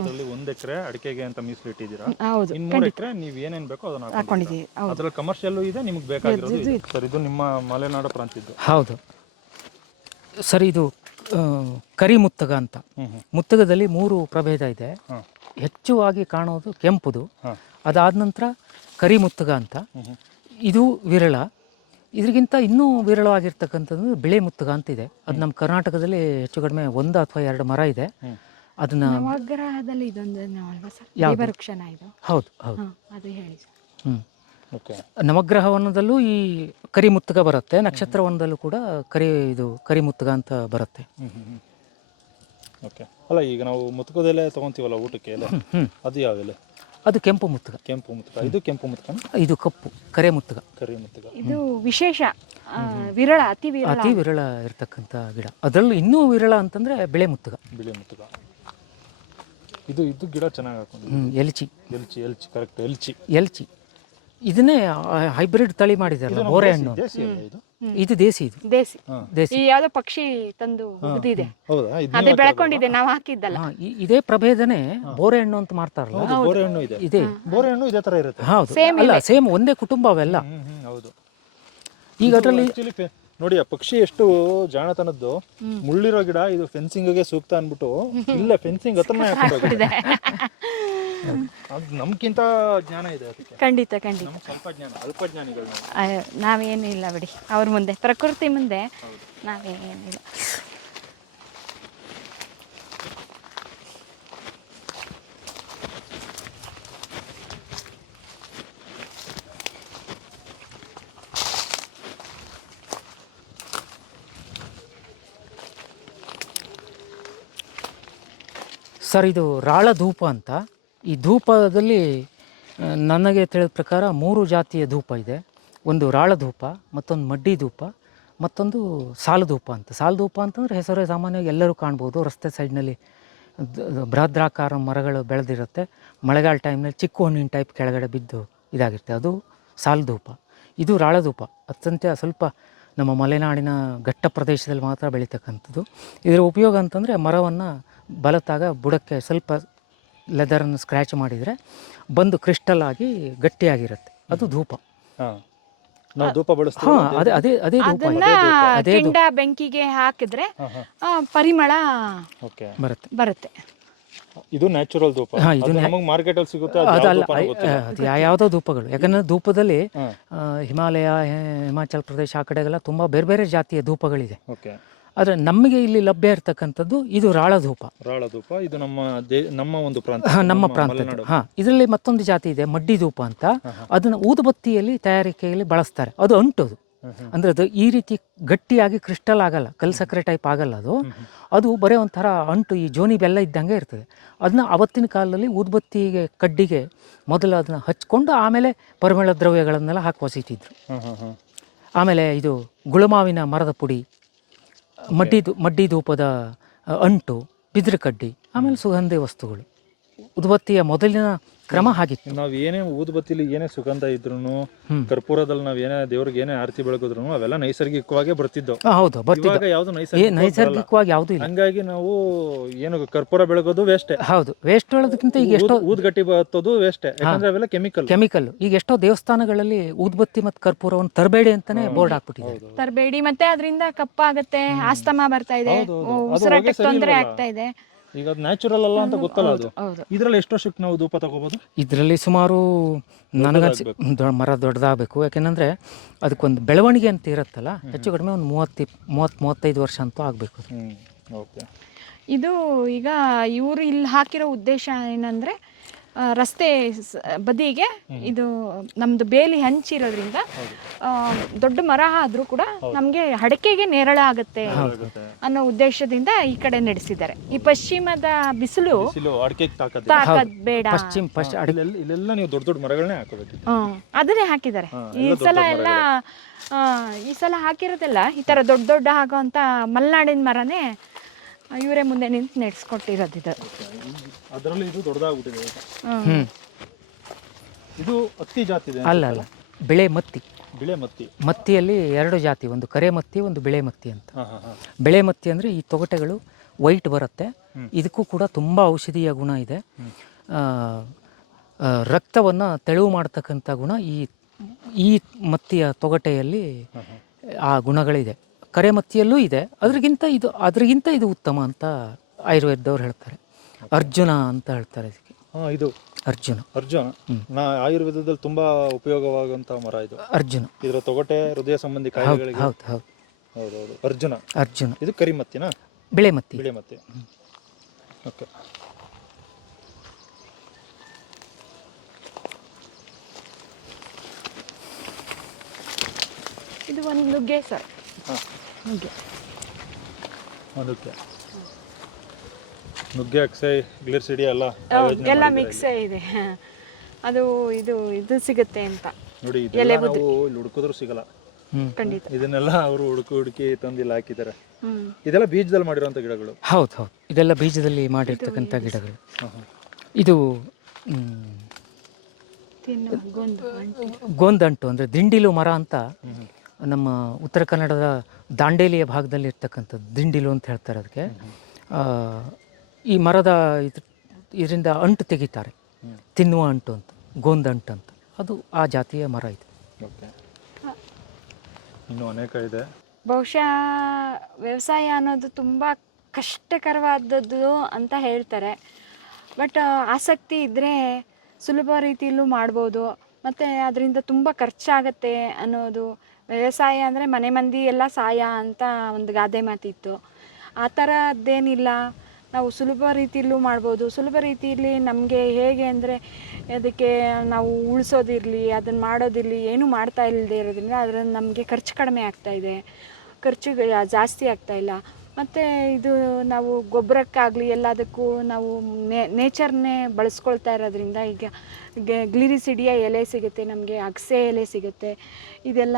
ಅದರಲ್ಲಿ 1 ಎಕರೆ ಅಡಿಕೆಗೆ ಅಂತ ಮೀಸಲಿಟ್ಟಿದ್ದೀರಾ. ಹೌದು. 3 ಎಕರೆ ನೀವು ಏನೇನು ಬೇಕೋ ಅದನ್ನ ಹಾಕೊಂಡಿದ್ದೀವಿ. ಅದರಲ್ಲಿ ಕಮರ್ಷಿಯಲ್ ಇದೆ, ನಿಮ್ಗೆ ಬೇಕಾಗಿರೋದು ಸರ್. ಇದು ನಿಮ್ಮ ಮಲೆನಾಡು ಪ್ರಾಂತ್ಯದ್ದು. ಹೌದು ಸರ್. ಇದು ಕರಿಮುತ್ತಗ ಅಂತ. ಮುತ್ತಗದಲ್ಲಿ 3 ಪ್ರಭೇದ ಇದೆ. ಹೆಚ್ಚುವಾಗಿ ಕಾಣೋದು ಕೆಂಪುದು, ಅದಾದ ನಂತರ ಕರಿಮುತ್ತಗ ಅಂತ, ಇದು ವಿರಳ. ಇದರಿಗಿಂತ ಇನ್ನೂ ವಿರಳವಾಗಿರ್ತಕ್ಕಂಥದ್ದು ಬಿಳೆ ಮುತ್ತಗ ಅಂತ ಇದೆ. ಅದು ನಮ್ಮ ಕರ್ನಾಟಕದಲ್ಲಿ ಹೆಚ್ಚು ಕಡಿಮೆ 1 ಅಥವಾ 2 ಮರ ಇದೆ. ಅದನ್ನ ನವಗ್ರಹದಲ್ಲಿ ಇದೊಂದು ವೃಕ್ಷನ ಇದು. ಹೌದು. ಅದು ಹೇಳಿ. ನವಗ್ರಹವನದಲ್ಲೂ ಈ ಕರಿಮುತ್ತಗ ಬರುತ್ತೆ, ನಕ್ಷತ್ರವನದಲ್ಲೂ ಕೂಡ ಕರಿಮುತ್ತಗ ಅಂತ ಬರುತ್ತೆ. ಓಕೆ. ಅಲ್ಲ, ಈಗ ನಾವು ಮುತ್ತುಕದೆಲೆ ತಗೊಂತೀವಲ್ಲ ಊಟಕ್ಕೆ ಎಲೆ, ಅದು ಯಾವ ಎಲೆ? ಅದು ಕೆಂಪು ಮುತ್ತುಗ. ಕೆಂಪು ಮುತ್ತುಗ. ಇದು ಕೆಂಪು ಮುತ್ತುಗ, ಇದು ಕಪ್ಪು ಕರೆ ಮುತ್ತುಗ. ಕರಿ ಮುತ್ತುಗ. ಇದು ವಿಶೇಷ, ವಿರಳ, ಅತಿ ವಿರಳ. ಅತಿ ವಿರಳ ಇರ್ತಕ್ಕಂಥ ಗಿಡ. ಅದರಲ್ಲೂ ಇನ್ನೂ ವಿರಳ ಅಂತಂದರೆ ಬಿಳೆ ಮುತ್ತುಗ. ಬಿಳಿ ಮುತ್ತುಗ. ಇದು ಗಿಡ ಚೆನ್ನಾಗಿ ಹಾಕೊಂಡು. ಎಲ್ಚಿ. ಎಲ್ಚಿ. ಎಲ್ಚಿ ಕರೆಕ್ಟ್. ಎಲ್ಚಿ. ಎಲ್ಚಿ ಇದನ್ನೇ ಹೈಬ್ರಿಡ್ ತಳಿ ಮಾಡಿದಾರಲ್ಲ, ಬೋರೆ ಹಣ್ಣು. ಇದು ದೇಸಿ. ಇದು ದೇಸಿ. ದೇಸಿ. ಈ ಯಾವ್ದೋ ಪಕ್ಷಿ ತಂದು ಉಗ್ದಿದೆ, ಹೌದಾ? ಅದೇ ಬೆಳ್ಕೊಂಡಿದೆ, ನಾವು ಹಾಕಿದ್ದಲ್ಲ. ಇದೇ ಪ್ರಭೇದನೇ ಬೋರೆ ಹಣ್ಣು ಅಂತ ಮಾಡ್ತಾರಲ್ಲ, ಬೋರೆ ಹಣ್ಣು ಇದೆ. ಇದೆ. ಬೋರೆ ಹಣ್ಣು ಇದೇ ತರ ಇರುತ್ತೆ. ಹೌದು. ಅಲ್ಲ, ಸೇಮ್ ಒಂದೇ ಕುಟುಂಬ ಅವೆಲ್ಲ. ಹೌದು. ಈಗ ಅದರಲ್ಲಿ ನೋಡಿ, ಆ ಪಕ್ಷಿ ಎಷ್ಟು ಜಾಣತನದ್ದು. ಮುಳ್ಳಿರೋ ಗಿಡ ಇದು ಫೆನ್ಸಿಂಗ್ಗೆ ಸೂಕ್ತ ಅನ್ಬಿಟ್ಟು ಇಲ್ಲ ಫೆನ್ಸಿಂಗ್ ಹತ್ರನೇ ಹಾಕೊಂಡಿದೆ. ಅದು ನಮ್ಗಿಂತ ಜ್ಞಾನ ಇದೆ ಅದಕ್ಕೆ. ಖಂಡಿತ ಖಂಡಿತ. ನಮ್ಗೆ ಸ್ವಲ್ಪ ಜ್ಞಾನ, ಅಲ್ಪ ಜ್ಞಾನಿಗಳು ನಾವು. ನಾವೇನು ಇಲ್ಲ ಬಿಡಿ ಅವ್ರ ಮುಂದೆ, ಪ್ರಕೃತಿ ಮುಂದೆ ನಾವೇನಿಲ್ಲ. ಸರ್, ಇದು ರಾಳ ಧೂಪ ಅಂತ. ಈ ಧೂಪದಲ್ಲಿ ನನಗೆ ತಿಳಿದ ಪ್ರಕಾರ 3 ಜಾತಿಯ ಧೂಪ ಇದೆ. ಒಂದು ರಾಳ ಧೂಪ, ಮತ್ತೊಂದು ಮಡ್ಡಿ ಧೂಪ, ಮತ್ತೊಂದು ಸಾಲು ಧೂಪ ಅಂತ. ಸಾಲು ಧೂಪ ಅಂತಂದರೆ ಹೆಸರೇ ಸಾಮಾನ್ಯವಾಗಿ ಎಲ್ಲರೂ ಕಾಣ್ಬೋದು. ರಸ್ತೆ ಸೈಡ್ನಲ್ಲಿ ಬೃಹದ್ರಾಕಾರ ಮರಗಳು ಬೆಳೆದಿರುತ್ತೆ. ಮಳೆಗಾಲ ಟೈಮ್ನಲ್ಲಿ ಚಿಕ್ಕ ಹಣ್ಣಿನ ಟೈಪ್ ಕೆಳಗಡೆ ಬಿದ್ದು ಇದಾಗಿರುತ್ತೆ, ಅದು ಸಾಲು ಧೂಪ. ಇದು ರಾಳ ಧೂಪ ಅತ್ಯಂತ ಸ್ವಲ್ಪ ನಮ್ಮ ಮಲೆನಾಡಿನ ಘಟ್ಟ ಪ್ರದೇಶದಲ್ಲಿ ಮಾತ್ರ ಬೆಳೀತಕ್ಕಂಥದ್ದು. ಇದರ ಉಪಯೋಗ ಅಂತಂದರೆ ಮರವನ್ನು ಬಲತಾಗ ಬುಡಕ್ಕೆ ಸ್ವಲ್ಪ ಲೆದರನ್ನು ಸ್ಕ್ರ್ಯಾಚ್ ಮಾಡಿದರೆ ಬಂದು ಕ್ರಿಸ್ಟಲ್ ಆಗಿ ಗಟ್ಟಿಯಾಗಿರುತ್ತೆ, ಅದು ಧೂಪ. ನಾವು ಧೂಪ ಬಳಸ್ತೀವಿ. ಅದೇ ಧೂಪ. ಅದನ್ನ ಕೆಂಡ ಬೆಂಕಿಗೆ ಹಾಕಿದ್ರೆ ಪರಿಮಳ ಬರುತ್ತೆ. ಇದು ನ್ಯಾಚುರಲ್ ಧೂಪ. ಇದು ನಮಗೆ ಮಾರ್ಕೆಟ್ ಅಲ್ಲಿ ಸಿಗುತ್ತೆ. ಅದು ಯಾವುದೋ ಧೂಪಗಳು. ಯಾಕಂದ್ರೆ ಧೂಪದಲ್ಲಿ ಹಿಮಾಲಯ, ಹಿಮಾಚಲ ಪ್ರದೇಶ ಆ ಕಡೆಗೆಲ್ಲ ತುಂಬಾ ಬೇರೆ ಬೇರೆ ಜಾತಿಯ ಧೂಪಗಳಿದೆ. ಆದರೆ ನಮಗೆ ಇಲ್ಲಿ ಲಭ್ಯ ಇರತಕ್ಕಂಥದ್ದು ಇದು ರಾಳ ಧೂಪ. ರಾಳ ಧೂಪ ಇದು ನಮ್ಮ ಒಂದು ಪ್ರಾಂತ, ನಮ್ಮ ಪ್ರಾಂತ್ಯದ್ದು. ಇದರಲ್ಲಿ ಮತ್ತೊಂದು ಜಾತಿ ಇದೆ, ಮಡ್ಡಿ ಧೂಪ ಅಂತ. ಅದನ್ನ ಊದುಬತ್ತಿಯಲ್ಲಿ ತಯಾರಿಕೆಯಲ್ಲಿ ಬಳಸ್ತಾರೆ. ಅದು ಅಂಟೋದು, ಅಂದ್ರೆ ಅದು ಈ ರೀತಿ ಗಟ್ಟಿಯಾಗಿ ಕ್ರಿಸ್ಟಲ್ ಆಗಲ್ಲ, ಕಲ್ ಸಕ್ಕರೆ ಟೈಪ್ ಆಗಲ್ಲ. ಅದು ಬರೀ ಒಂಥರ ಅಂಟು, ಈ ಜೋನಿ ಬೆಲ್ಲ ಇದ್ದಂಗೆ ಇರ್ತದೆ. ಅದನ್ನ ಅವತ್ತಿನ ಕಾಲದಲ್ಲಿ ಊದುಬತ್ತಿಗೆ ಕಡ್ಡಿಗೆ ಮೊದಲು ಅದನ್ನ ಹಚ್ಕೊಂಡು ಆಮೇಲೆ ಪರಿಮಳ ದ್ರವ್ಯಗಳನ್ನೆಲ್ಲ ಹಾಕಿ ಹೊಸಿತಿದ್ರು. ಆಮೇಲೆ ಇದು ಗುಳಮಾವಿನ ಮರದ ಪುಡಿ, ಮಡ್ಡಿ ಧೂಪದ ಅಂಟು, ಬಿದಿರು ಕಡ್ಡಿ, ಆಮೇಲೆ ಸುಗಂಧಿ ವಸ್ತುಗಳು. ಊದುಬತ್ತಿಯ ಮೊದಲಿನ ಕ್ರಮ ಹಾಗಿತ್ತು. ನಾವ್ ಏನೇ ಊದುಬತ್ತಿಲಿ ಏನೇ ಸುಗಂಧ ಇದ್ರು, ಕರ್ಪೂರದಲ್ಲಿ ನಾವ್ ಏನೇ ದೇವ್ರಿಗೆ ಏನೇ ಆರತಿ ಬೆಳಗಿದ್ರು ಅವೆಲ್ಲ ನೈಸರ್ಗಿಕವಾಗಿ ಬರ್ತಿದ್ದವು. ಹೌದು, ಯಾವ್ದು ನೈಸರ್ಗಿಕವಾಗಿ ಯಾವ್ದು ಇಲ್ಲ. ಹಂಗಾಗಿ ನಾವು ಏನು ಕರ್ಪೂರ ಬೆಳಗೋದು ವೇಸ್ಟ್. ಹೌದು, ವೇಸ್ಟ್ ಹೇಳೋದಕ್ಕಿಂತ ಈಗ ಎಷ್ಟೋ ಊದ್ಗಟ್ಟಿ ಬತ್ತೋದು ವೇಸ್ಟ್, ಯಾಕಂದ್ರೆ ಅವೆಲ್ಲ ಕೆಮಿಕಲ್. ಈಗ ಎಷ್ಟೋ ದೇವಸ್ಥಾನಗಳಲ್ಲಿ ಊದುಬತ್ತಿ ಮತ್ತು ಕರ್ಪೂರವನ್ನು ತರಬೇಡಿ ಅಂತಾನೆ ಬೋರ್ಡ್ ಹಾಕ್ಬಿಟ್ಟಿದ್ದಾರೆ. ತರಬೇಡಿ, ಮತ್ತೆ ಅದರಿಂದ ಕಪ್ಪಾಗತ್ತೆ, ಆಸ್ತಮಾ ಬರ್ತಾ ಇದೆ, ಉಸಿರಾಟಕ್ಕೆ ತೊಂದರೆ ಆಗ್ತಾ ಇದೆ. ಈಗ ನ್ಯಾಚುರಲ್ ಅಲ್ಲ ಅಂತ ಗೊತ್ತಲ್ಲ ಅದು. ಇದ್ರಲ್ಲಿ ಎಷ್ಟು ವರ್ಷಕ್ಕೆ ನಾವು ಧೂಪ ತಗೋಬಹುದು? ಇದರಲ್ಲಿ ಸುಮಾರು ನನಗನ್ಸಿ ಮರ ದೊಡ್ಡದಾಗಬೇಕು. ಯಾಕೆಂದರೆ ಅದಕ್ಕೊಂದು ಬೆಳವಣಿಗೆ ಅಂತ ಇರುತ್ತಲ್ಲ, ಹೆಚ್ಚು ಕಡಿಮೆ ಒಂದು 30-35 ವರ್ಷ ಅಂತೂ ಆಗಬೇಕು. ಇದು ಈಗ ಇವರು ಇಲ್ಲಿ ಹಾಕಿರೋ ಉದ್ದೇಶ ಏನಂದರೆ, ರಸ್ತೆ ಬದಿಗೆ ಇದು ನಮ್ದು ಬೇಲಿ ಹಂಚಿರೋದ್ರಿಂದ ದೊಡ್ಡ ಮರ ಆದ್ರೂ ಕೂಡ ನಮ್ಗೆ ಅಡಕೆಗೆ ನೇರಳ ಆಗತ್ತೆ ಅನ್ನೋ ಉದ್ದೇಶದಿಂದ ಈ ಕಡೆ ನಡೆಸಿದ್ದಾರೆ. ಈ ಪಶ್ಚಿಮದ ಬಿಸಿಲು ತಾಕದ್ ಬೇಡ, ಇಲ್ಲೆಲ್ಲ ನೀವು ದೊಡ್ಡ ದೊಡ್ಡ ಮರಗಳನ್ನೇ ಹಾಕಬೇಕು. ಅದನ್ನೇ ಹಾಕಿದ್ದಾರೆ ಈ ಸಲ ಹಾಕಿರೋದೆಲ್ಲ ಈ ತರ ದೊಡ್ಡ ದೊಡ್ಡ ಆಗೋಂತ ಮಲೆನಾಡಿನ ಮರನೇ ಇವರೇ ಮುಂದೆ ನಿಂತು ನಡೆಸ್ಕೊಟ್ಟಿರೋದು. ಅದರಲ್ಲಿ ಇದು ದೊಡ್ಡದಾಗ್ಬಿಟ್ಟಿದೆ. ಇದು ಹತ್ತಿ ಜಾತಿ ಇದೆ? ಅಲ್ಲ, ಬಿಳೆ ಮತ್ತಿ. ಮತ್ತಿಯಲ್ಲಿ 2 ಜಾತಿ, ಒಂದು ಕರೆ ಮತ್ತಿ, ಒಂದು ಬಿಳೆ ಮತ್ತಿ ಅಂತ. ಬಿಳೆ ಮತ್ತಿ ಅಂದರೆ ಈ ತೊಗಟೆಗಳು ವೈಟ್ ಬರುತ್ತೆ. ಇದಕ್ಕೂ ಕೂಡ ತುಂಬ ಔಷಧೀಯ ಗುಣ ಇದೆ. ರಕ್ತವನ್ನು ತೆಳುವು ಮಾಡ್ತಕ್ಕಂಥ ಗುಣ ಈ ಮತ್ತಿಯ ತೊಗಟೆಯಲ್ಲಿ ಆ ಗುಣಗಳಿದೆ. ಕರೆ ಮತ್ತಿಯಲ್ಲೂ ಇದೆ. ಅದರಿಗಿಂತ ಇದು ಉತ್ತಮ ಅಂತ ಆಯುರ್ವೇದದವ್ರು ಹೇಳ್ತಾರೆ. ಅರ್ಜುನ ಅಂತ ಹೇಳ್ತಾರೆ ಇದಕ್ಕೆ. ಇದು ಅರ್ಜುನ. ಆಯುರ್ವೇದದಲ್ಲಿ ತುಂಬಾ ಉಪಯೋಗವಾಗುವಂತ ಮರ ಇದು. ಅರ್ಜುನ. ಇದರ ತೊಗಟೆ ಹೃದಯ ಸಂಬಂಧಿ ಕಾಯಿಲೆಗಳಿಗೆ. ಹೌದು. ಅರ್ಜುನ. ಇದು ಕರಿಮತ್ತಿನಾ? ಬಿಳೆ ಮತ್ತಿ. ಓಕೆ. ಇದು ಒಂದು ನುಗ್ಗೆ ಸರ್. ನುಗ್ಗೆ, ಅಕ್ಸೈ, ಗ್ಲಿರ್ಸಿಡಿಯಾ ಎಲ್ಲ ಮಿಕ್ಸ್ ಇದೆ. ಅದು ಇದು ಸಿಗುತ್ತೆ ಅಂತ. ನೋಡಿ ಇದೆಲ್ಲ ನಾವು ಇಲ್ಲಿ ಹುಡುಕಿದ್ರು ಸಿಗಲ್ಲ. ಖಂಡಿತ. ಇದನ್ನೆಲ್ಲ ಅವರು ಹುಡುಕಿ ತಂದು ಇಲ್ಲಿ ಹಾಕಿದ್ದಾರೆ. ಹ್ಮ್. ಇದೆಲ್ಲ ಬೀಜದಲ್ಲಿ ಮಾಡಿರುವಂತ ಗಿಡಗಳು. ಹೌದು ಇದೆಲ್ಲ ಬೀಜದಲ್ಲಿ ಮಾಡಿರ್ತಕ್ಕಂಥ ಗಿಡಗಳು. ಇದು ಗೋಂದಂಟು ಅಂದರೆ ದಿಂಡಿಲು ಮರ ಅಂತ ನಮ್ಮ ಉತ್ತರ ಕನ್ನಡದ ದಾಂಡೇಲಿಯ ಭಾಗದಲ್ಲಿ ಇರ್ತಕ್ಕಂಥದ್ದು. ದಿಂಡಿಲು ಅಂತ ಹೇಳ್ತಾರೆ ಅದಕ್ಕೆ. ಈ ಮರದ ಇದರಿಂದ ಅಂಟು ತೆಗಿತಾರೆ, ತಿನ್ನುವ ಅಂಟು ಅಂತ, ಗೋಂದಂಟು ಅಂತ. ಅದು ಆ ಜಾತಿಯ ಮರ ಇದು. ಓಕೆ, ಇನ್ನೂ ಅನೇಕ ಇದೆ. ಬಹುಶಃ ವ್ಯವಸಾಯ ಅನ್ನೋದು ತುಂಬ ಕಷ್ಟಕರವಾದದ್ದು ಅಂತ ಹೇಳ್ತಾರೆ. ಬಟ್ ಆಸಕ್ತಿ ಇದ್ದರೆ ಸುಲಭ ರೀತಿಯಲ್ಲೂ ಮಾಡ್ಬೋದು. ಮತ್ತು ಅದರಿಂದ ತುಂಬ ಖರ್ಚಾಗತ್ತೆ ಅನ್ನೋದು. ವ್ಯವಸಾಯ ಅಂದರೆ ಮನೆ ಮಂದಿ ಎಲ್ಲ ಸಾಯ ಅಂತ ಒಂದು ಗಾದೆ ಮಾತಿತ್ತು. ಆ ಥರದ್ದೇನಿಲ್ಲ, ನಾವು ಸುಲಭ ರೀತಿಯಲ್ಲೂ ಮಾಡ್ಬೋದು. ಸುಲಭ ರೀತಿಯಲ್ಲಿ ನಮಗೆ ಹೇಗೆ ಅಂದರೆ ಅದಕ್ಕೆ ನಾವು ಉಳಿಸೋದಿರಲಿ, ಅದನ್ನು ಮಾಡೋದಿರಲಿ, ಏನೂ ಮಾಡ್ತಾ ಇಲ್ಲದೆ ಇರೋದ್ರಿಂದ ಅದರಲ್ಲಿ ನಮಗೆ ಖರ್ಚು ಕಡಿಮೆ ಆಗ್ತಾಯಿದೆ, ಖರ್ಚು ಜಾಸ್ತಿ ಆಗ್ತಾಯಿಲ್ಲ. ಮತ್ತು ಇದು ನಾವು ಗೊಬ್ಬರಕ್ಕಾಗಲಿ ಎಲ್ಲದಕ್ಕೂ ನಾವು ನೇಚರ್ನೇ ಬಳಸ್ಕೊಳ್ತಾ ಇರೋದ್ರಿಂದ ಈಗ ಗ್ಲಿರಿಸಿಡಿಯ ಎಲೆ ಸಿಗುತ್ತೆ ನಮಗೆ, ಅಗಸೆ ಎಲೆ ಸಿಗುತ್ತೆ, ಇದೆಲ್ಲ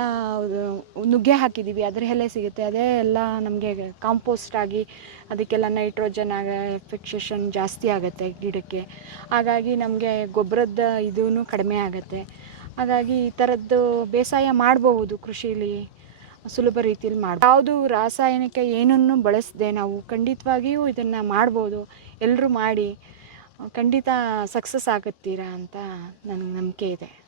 ನುಗ್ಗೆ ಹಾಕಿದ್ದೀವಿ ಅದರ ಎಲೆ ಸಿಗುತ್ತೆ. ಅದೇ ಎಲ್ಲ ನಮಗೆ ಕಾಂಪೋಸ್ಟ್ ಆಗಿ ಅದಕ್ಕೆಲ್ಲ ನೈಟ್ರೋಜನ್ ಫಿಕ್ಸೇಷನ್ ಜಾಸ್ತಿ ಆಗುತ್ತೆ ಗಿಡಕ್ಕೆ. ಹಾಗಾಗಿ ನಮಗೆ ಗೊಬ್ಬರದ ಇದೂ ಕಡಿಮೆ ಆಗುತ್ತೆ. ಹಾಗಾಗಿ ಈ ಥರದ್ದು ಬೇಸಾಯ ಮಾಡಬಹುದು ಕೃಷಿಲಿ, ಸುಲಭ ರೀತಿಯಲ್ಲಿ ಮಾಡ್ಬೋದು. ಯಾವುದು ರಾಸಾಯನಿಕ ಏನನ್ನು ಬಳಸದೆ ನಾವು ಖಂಡಿತವಾಗಿಯೂ ಇದನ್ನು ಮಾಡ್ಬೋದು. ಎಲ್ಲರೂ ಮಾಡಿ ಖಂಡಿತ ಸಕ್ಸಸ್ ಆಗುತ್ತೀರಾ ಅಂತ ನನಗೆ ನಂಬಿಕೆ ಇದೆ.